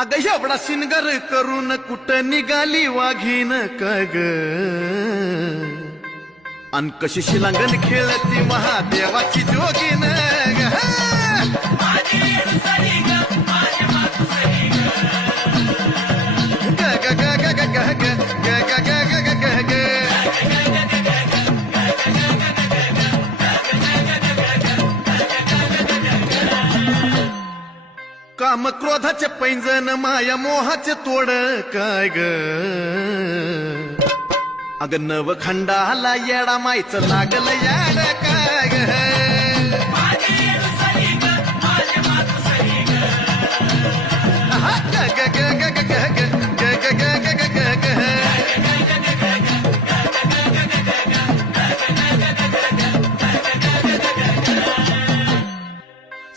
अग एवढा शिनगर करून कुठं निघाली वाघीन काय ग अन कशी शिलांगण खेळती महादेवाची जोगीन ग ग ग ग ग ग ग ग ग ग ग ग काम क्रोधाचे पैंजण माया मोहाचे तोड काय ग अग नव खंडाला येडा मायचं लागलं या